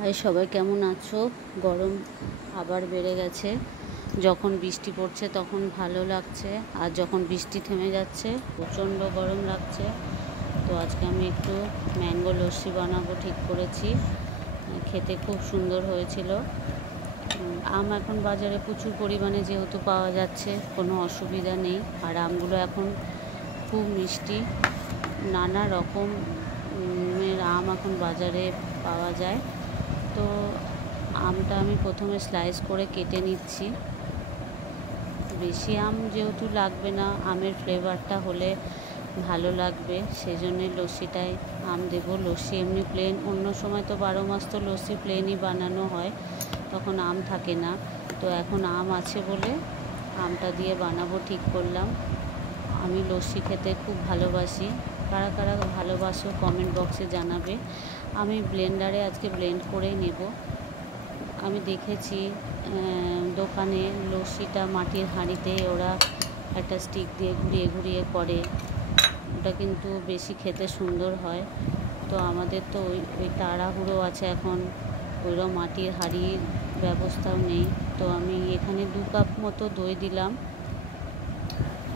High সবাই, কেমন আছো? গরম আবার বেড়ে গেছে। যখন বৃষ্টি পড়ছে তখন ভালো লাগছে, আর যখন বৃষ্টি থেমে যাচ্ছে প্রচণ্ড গরম লাগছে। তো আজকে আমি একটু ম্যাঙ্গো লস্যি বানাবো ঠিক করেছি। খেতে খুব সুন্দর হয়েছিল। আম এখন বাজারে প্রচুর পরিমাণে যেহেতু পাওয়া যাচ্ছে, কোনো অসুবিধা নেই। আর আমগুলো এখন খুব মিষ্টি, নানা রকমের আম এখন বাজারে পাওয়া যায়। তো আমটা আমি প্রথমে স্লাইস করে কেটে নিচ্ছি। বেশি আম যেহেতু লাগবে না, আমের ফ্লেভারটা হলে ভালো লাগবে, সেই জন্যে লস্যিটায় আম দেবো। লস্যি এমনি প্লেন, অন্য সময় তো 12 মাস তো লস্যি প্লেনই বানানো হয়, তখন আম থাকে না। তো এখন আম আছে বলে আমটা দিয়ে বানাবো ঠিক করলাম। আমি লস্যি খেতে খুব ভালোবাসি। কারা কারা ভালোবাসো কমেন্ট বক্সে জানাবে। আমি ব্লেন্ডারে আজকে ব্লেন্ড করেই নেব। আমি দেখেছি দোকানে লস্যিটা মাটির হাঁড়িতে ওরা একটা স্টিক দিয়ে ঘুরিয়ে ঘুরিয়ে করে, ওটা কিন্তু বেশি খেতে সুন্দর হয়। তো আমাদের তো ওই তাড়াহুড়ো আছে, এখন ওইরকম মাটির হাঁড়ির ব্যবস্থাও নেই। তো আমি এখানে 2 কাপ মতো দই দিলাম,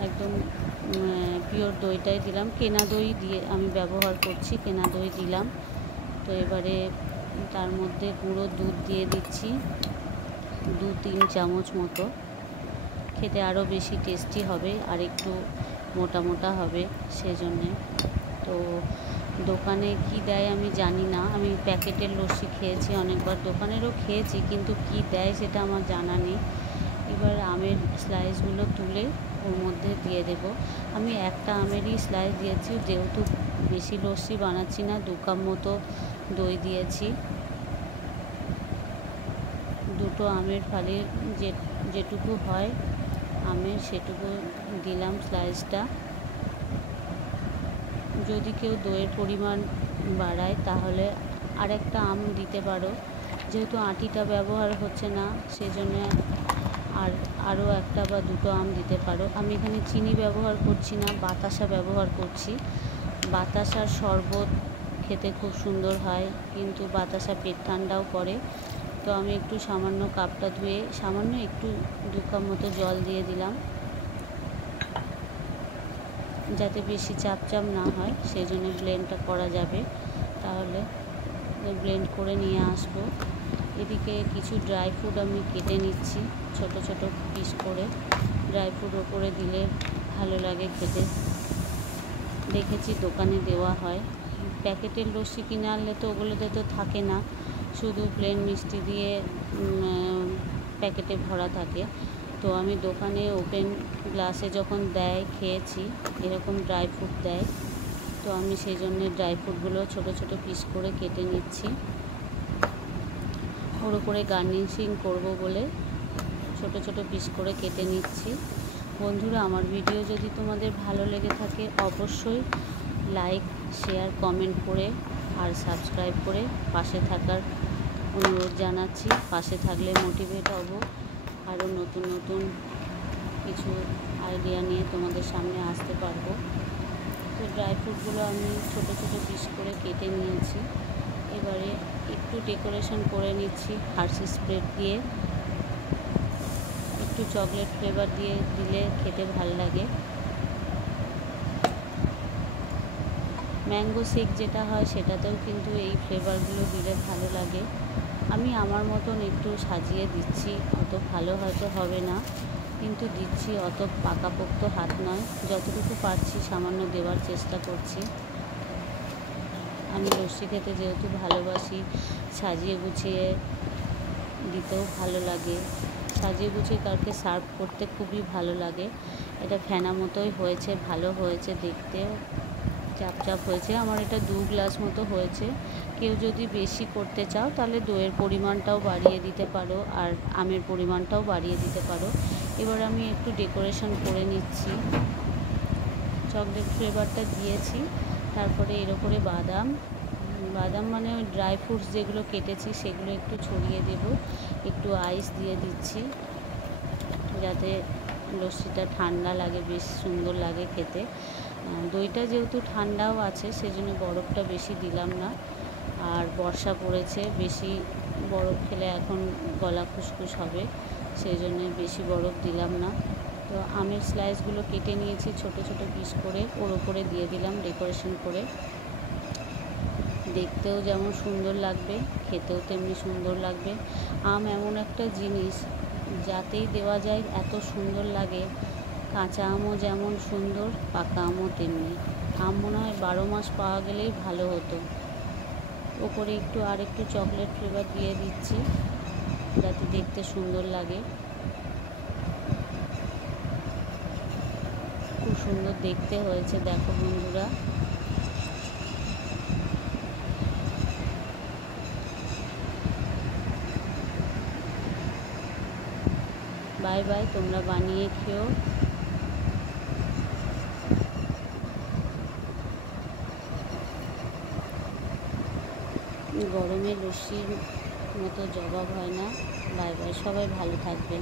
একদম পিওর দইটাই দিলাম। কেনা দই দিয়ে আমি ব্যবহার করছি, কেনা দই দিলাম। তো এবারে তার মধ্যে গুঁড়ো দুধ দিয়ে দিচ্ছি 2-3 চামচ মতো। খেতে আরও বেশি টেস্টি হবে আর একটু মোটা মোটা হবে সেজন্যে। তো দোকানে কি দেয় আমি জানি না, আমি প্যাকেটের লস্যি খেয়েছি অনেকবার, দোকানেরও খেয়েছি, কিন্তু কি দেয় সেটা আমার জানা নেই। এবার আমের স্লাইসগুলো তুলে ওর মধ্যে দিয়ে দেব। আমি একটা আমেরই স্লাইস দিয়েছি, যেহেতু বেশি লস্যি বানাচ্ছি না, 2 কাপ মতো দই দিয়েছি। দুটো আমের ফালির যেটুকু হয় আমের সেটুকু দিলাম স্লাইসটা। যদি কেউ দইয়ের পরিমাণ বাড়ায় তাহলে আরেকটা আম দিতে পারো, যেহেতু আটিটা ব্যবহার হচ্ছে না সেজন্য আরও একটা বা দুটো আম দিতে পারো। আমি এখানে চিনি ব্যবহার করছি না, বাতাসা ব্যবহার করছি। বাতাসার শরবত খেতে খুব সুন্দর হয়, কিন্তু বাতাসা পেট ঠান্ডাও করে। তো আমি একটু সামান্য কাপটা ধুয়ে সামান্য একটু 2 কাপ মতো জল দিয়ে দিলাম, যাতে বেশি চাপ না হয়, সেই জন্য ব্লেন্ডটা করা যাবে। তাহলে ব্লেন্ড করে নিয়ে আসবো। এদিকে কিছু ড্রাই ফ্রুট আমি কেটে নিচ্ছি ছোট ছোট পিস করে। ড্রাই ফ্রুট ওপরে দিলে ভালো লাগে খেতে, দেখেছি দোকানে দেওয়া হয়। প্যাকেটের লস্যি কিনে আনলে তো ওগুলোতে তো থাকে না, শুধু প্লেন মিষ্টি দিয়ে প্যাকেটে ভরা থাকে। তো আমি দোকানে ওপেন গ্লাসে যখন দেয় খেয়েছি, এরকম ড্রাই ফ্রুট দেয়। তো আমি সেই জন্যে ড্রাই ফ্রুটগুলো ছোটো ছোটো পিস করে কেটে নিচ্ছি, ওর উপরে গার্নিশিং করব বলে ছোটো ছোটো পিস করে কেটে নিচ্ছি। বন্ধুরা, আমার ভিডিও যদি তোমাদের ভালো লেগে থাকে অবশ্যই লাইক, শেয়ার, কমেন্ট করে আর সাবস্ক্রাইব করে পাশে থাকার অনুরোধ জানাচ্ছি। পাশে থাকলে মোটিভেট হব, আরও নতুন নতুন কিছু আইডিয়া নিয়ে তোমাদের সামনে আসতে পারবো। তো ড্রাই ফ্রুটগুলো আমি ছোটো ছোটো পিস করে কেটে নিয়েছি। এবারে একটু ডেকোরেশন করে নিচ্ছি হার্শিস স্প্রেড দিয়ে, একটু চকলেট ফ্লেভার দিয়ে দিলে খেতে ভালো লাগে। ম্যাঙ্গো শেক যেটা হয় সেটাতেও কিন্তু এই ফ্লেভারগুলো দিলে ভালো লাগে। আমি আমার মতন একটু সাজিয়ে দিচ্ছি, অত ভালো হয়তো হবে না, কিন্তু দিচ্ছি, অত পাকাপোক্ত হাত নয়, যতটুকু পারছি সামান্য দেওয়ার চেষ্টা করছি। আমি লস্যি খেতে যেহেতু ভালোবাসি, সাজিয়ে গুছিয়ে দিতেও ভালো লাগে, সাজিয়ে গুছিয়ে কাউকে সার্ভ করতে খুবই ভালো লাগে। এটা ফেনা মতোই হয়েছে, ভালো হয়েছে, দেখতেও চাপ চাপ হয়েছে। আমার এটা 2 গ্লাস মতো হয়েছে। কেউ যদি বেশি করতে চাও তাহলে দইয়ের পরিমাণটাও বাড়িয়ে দিতে পারো, আর আমের পরিমাণটাও বাড়িয়ে দিতে পারো। এবার আমি একটু ডেকোরেশন করে নিচ্ছি, চকলেট ফ্লেভারটা দিয়েছি, তারপরে এর উপরে বাদাম মানে ওই ড্রাই ফ্রুটস যেগুলো কেটেছি সেগুলো একটু ছড়িয়ে দেব। একটু আইস দিয়ে দিচ্ছি যাতে লস্যিটা ঠান্ডা লাগে, বেশ সুন্দর লাগে খেতে। দইটা যেহেতু ঠান্ডাও আছে সেজন্য বরফটা বেশি দিলাম না। আর বর্ষা পড়েছে, বেশি বরফ খেলে এখন গলা খুসখুস হবে, সেই জন্যে বেশি বরফ দিলাম না। তো আমের স্লাইসগুলো কেটে নিয়েছি ছোট ছোট পিস করে, ওর ওপরে দিয়ে দিলাম ডেকোরেশন করে। দেখতেও যেমন সুন্দর লাগবে, খেতেও তেমনি সুন্দর লাগবে। আম এমন একটা জিনিস যাতেই দেওয়া যায় এত সুন্দর লাগে। কাঁচা আমও যেমন সুন্দর, পাকা আমও তেমনি। আম মনে হয় 12 মাস পাওয়া গেলেই ভালো হতো। ওপরে একটু চকলেট ফ্লেভার দিয়ে দিচ্ছি যাতে দেখতে সুন্দর লাগে। খুব সুন্দর দেখতে হয়েছে, দেখো বন্ধুরা। বাই বাই, তোমরা বানিয়ে খেও। গরমে লস্যির মতো জবাব হয় না। বাই বাই, সবাই ভালো থাকবে।